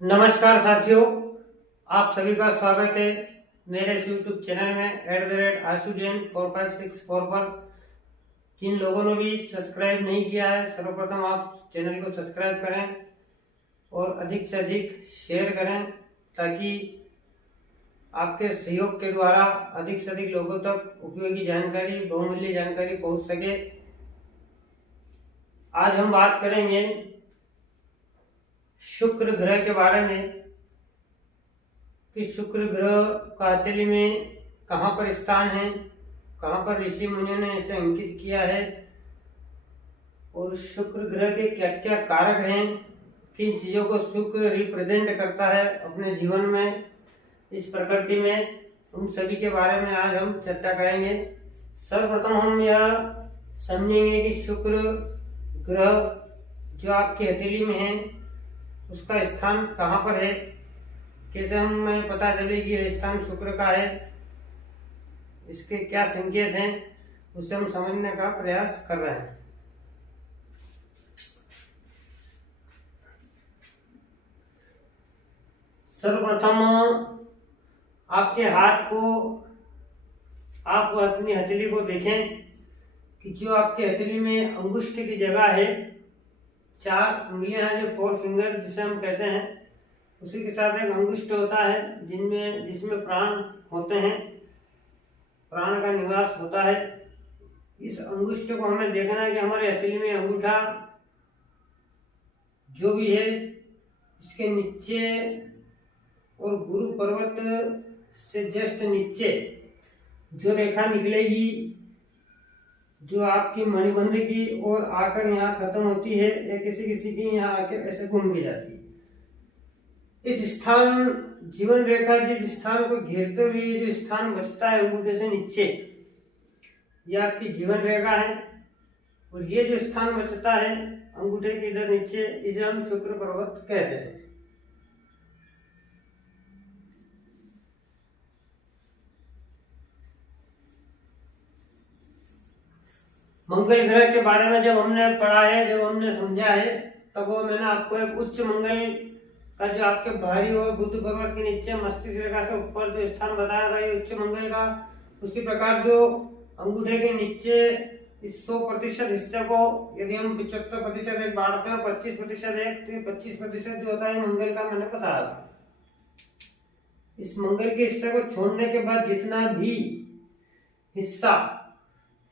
नमस्कार साथियों, आप सभी का स्वागत है मेरे यूट्यूब चैनल में @आशु जैन 4564 पर। जिन लोगों ने भी सब्सक्राइब नहीं किया है, सर्वप्रथम आप चैनल को सब्सक्राइब करें और अधिक से अधिक शेयर करें ताकि आपके सहयोग के द्वारा अधिक से अधिक लोगों तक उपयोगी जानकारी, बहुमूल्य जानकारी पहुंच सके। आज हम बात करेंगे शुक्र ग्रह के बारे में कि शुक्र ग्रह का हथेली में कहाँ पर स्थान है, कहाँ पर ऋषि मुनियों ने इसे अंकित किया है और शुक्र ग्रह के क्या क्या कारक हैं, किन चीजों को शुक्र रिप्रेजेंट करता है अपने जीवन में, इस प्रकृति में, उन सभी के बारे में आज हम चर्चा करेंगे। सर्वप्रथम हम यह समझेंगे कि शुक्र ग्रह जो आपकी हथेली में है उसका स्थान कहाँ पर है, कैसे हमें पता चले कि यह स्थान शुक्र का है, इसके क्या संकेत हैं, उसे हम समझने का प्रयास कर रहे हैं। सर्वप्रथम आपके हाथ को, आप अपनी हथेली को देखें कि जो आपके हथेली में अंगुष्ठ की जगह है, 4 उंगलियां हैं जो 4 फिंगर जिसे हम कहते हैं, उसी के साथ एक अंगुष्ठ होता है जिसमें प्राण होते हैं, प्राण का निवास होता है। इस अंगुष्ठ को हमें देखना है कि हमारे हथेली में अंगूठा जो भी है इसके नीचे और गुरु पर्वत से जस्ट नीचे जो रेखा निकलेगी, जो आपकी मणिबंध की ओर आकर यहाँ खत्म होती है या किसी किसी की यहाँ आके ऐसे घूम के जाती है। इस स्थान जीवन रेखा जिस स्थान को घेरते हुए जो स्थान बचता है अंगूठे से नीचे, यह आपकी जीवन रेखा है और ये जो स्थान बचता है अंगूठे के इधर नीचे, इसे हम शुक्र पर्वत कहते हैं। मंगल ग्रह के बारे में जब हमने पढ़ा है, जब हमने समझा है, तब वो मैंने आपको एक उच्च मंगल का जो आपके भारी और बुध पर्वत के नीचे मस्तिष्क रेखा से ऊपर जो स्थान बताया था, ये उच्च मंगल का। उसी प्रकार जो अंगूठे के नीचे इस 100% हिस्से को यदि हम 75% एक बांटते हैं, 25% एक, तो ये 25% जो होता है मंगल का, मैंने बताया था। इस मंगल के हिस्से को छोड़ने के बाद जितना भी हिस्सा,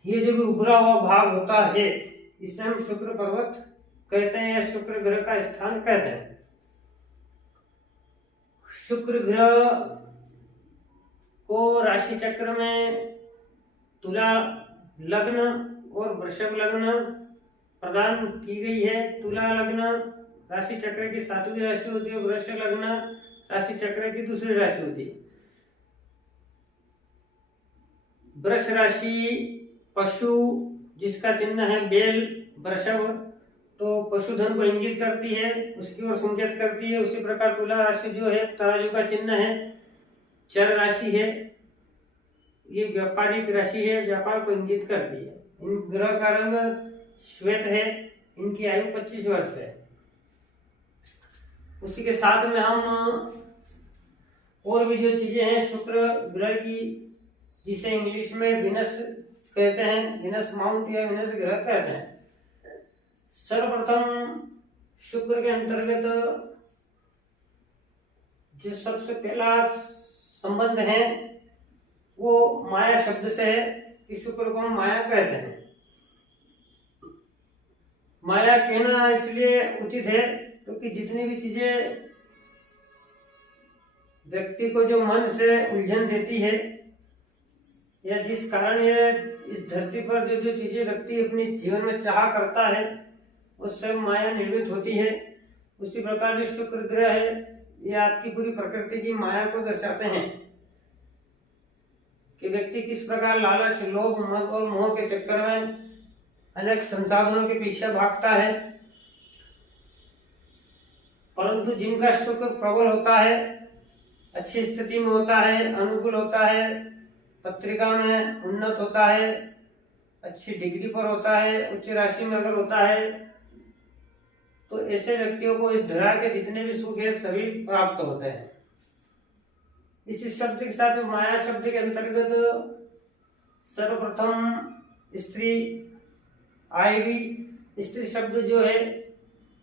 ये जो भी उभरा हुआ भाग होता है, इसे हम शुक्र पर्वत कहते हैं या शुक्र ग्रह का स्थान कहते हैं। शुक्र ग्रह को राशि चक्र में तुला लग्न और वृषभ लग्न प्रदान की गई है। तुला लग्न राशि चक्र की 7वीं राशि होती है, वृषभ लग्न राशि चक्र की 2री राशि होती है। वृष राशि पशु जिसका चिन्ह है बेल, वृषभ तो पशुधन को इंगित करती है, उसकी ओर संकेत करती है। उसी प्रकार तुला राशि जो है तराजू का चिन्ह है, चर राशि है, ये व्यापारिक राशि है, व्यापार को इंगित करती है। इन ग्रह का रंग श्वेत है, इनकी आयु 25 वर्ष है। उसी के साथ में हम और भी जो चीजें हैं शुक्र ग्रह की, जिसे इंग्लिश में विनस कहते हैं, विनस माउंट या विनस ग्रह कहते हैं। सर्वप्रथम शुक्र के अंतर्गत जो सबसे पहला संबंध है वो माया शब्द से है कि शुक्र को हम माया कहते हैं। माया कहना इसलिए उचित है क्योंकि जितनी भी चीजें व्यक्ति को जो मन से उलझन देती है या जिस कारण ये इस धरती पर जो जो चीजें व्यक्ति अपने जीवन में चाह करता है वो सब माया निर्मित होती है। उसी प्रकार जो शुक्र ग्रह है ये आपकी पूरी प्रकृति की माया को दर्शाते हैं कि व्यक्ति किस प्रकार लालच, लोभ, मद और मोह के चक्कर में अनेक संसाधनों के पीछे भागता है। परंतु जिनका शुक्र प्रबल होता है, अच्छी स्थिति में होता है, अनुकूल होता है, पत्रिका में उन्नत होता है, अच्छी डिग्री पर होता है, उच्च राशि में अगर होता है, तो ऐसे व्यक्तियों को इस धरा के जितने भी सुख है सभी प्राप्त होते हैं। इस शब्द के साथ माया शब्द के अंतर्गत सर्वप्रथम स्त्री आएगी। स्त्री शब्द जो है,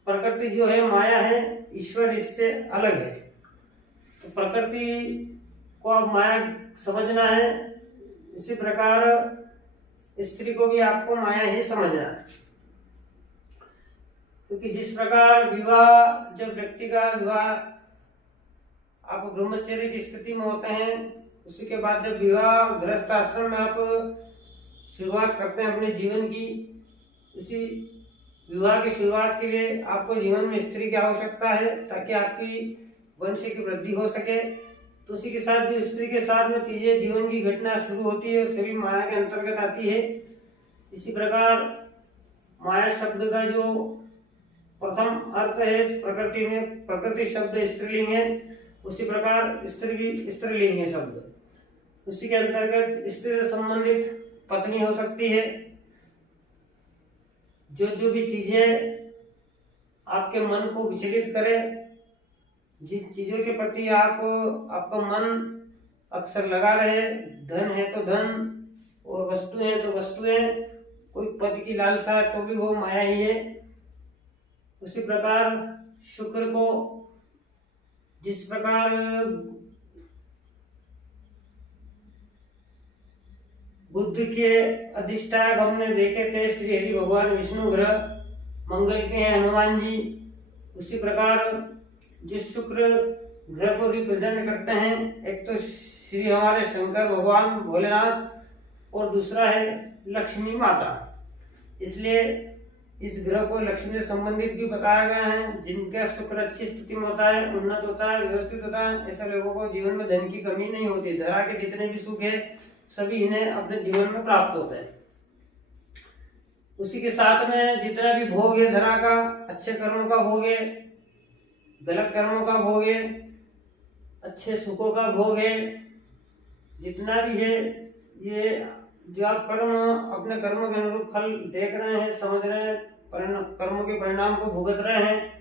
प्रकृति जो है माया है, ईश्वर इससे अलग है। तो प्रकृति को अब माया समझना है, इसी प्रकार स्त्री को भी आपको माया ही समझना है। क्योंकि जिस प्रकार विवाह, जब व्यक्ति का विवाह आप ब्रह्मचर्य की स्थिति में होते हैं, उसी के बाद जब विवाह गृहस्थ आश्रम में आप शुरुआत करते हैं अपने जीवन की, उसी विवाह की शुरुआत के लिए आपको जीवन में स्त्री की आवश्यकता है ताकि आपकी वंश की वृद्धि हो सके। तो उसी के साथ जो स्त्री के साथ में चीजें, जीवन की घटना शुरू होती है, सभी माया के अंतर्गत आती है। इसी प्रकार माया शब्द का जो प्रथम अर्थ है प्रकृति में, प्रकृति शब्द स्त्रीलिंग है, उसी प्रकार स्त्री भी स्त्रीलिंग है शब्द। उसी के अंतर्गत स्त्री से संबंधित पत्नी हो सकती है। जो भी चीजें आपके मन को विचलित करे, जिस चीजों के प्रति आपका मन अक्सर लगा रहे, धन है तो धन, और वस्तुएं हैं तो वस्तुएं, कोई पद की लालसा तो भी वो माया ही है। उसी प्रकार शुक्र को जिस प्रकार बुद्ध के अधिष्ठायक हमने देखे थे श्री हरि भगवान विष्णु ग्रह, मंगल के हैं हनुमान जी, उसी प्रकार जिस शुक्र ग्रह को रिप्रेजेंट करते हैं, एक तो श्री हमारे शंकर भगवान भोलेनाथ और दूसरा है लक्ष्मी माता। इसलिए इस ग्रह को लक्ष्मी से संबंधित भी बताया गया है। जिनका शुक्र अच्छी स्थिति में होता है, उन्नत होता है, व्यवस्थित होता है, ऐसे लोगों को जीवन में धन की कमी नहीं होती। धरा के जितने भी सुख है सभी इन्हें अपने जीवन में प्राप्त होते हैं। उसी के साथ में जितना भी भोग है धरा का, अच्छे कर्मों का भोग है, गलत कर्मों का भोग है, अच्छे सुखों का भोग है, जितना भी है, ये जो आप कर्म अपने कर्मों के अनुरूप फल देख रहे हैं, समझ रहे हैं, कर्मों के परिणाम को भुगत रहे हैं,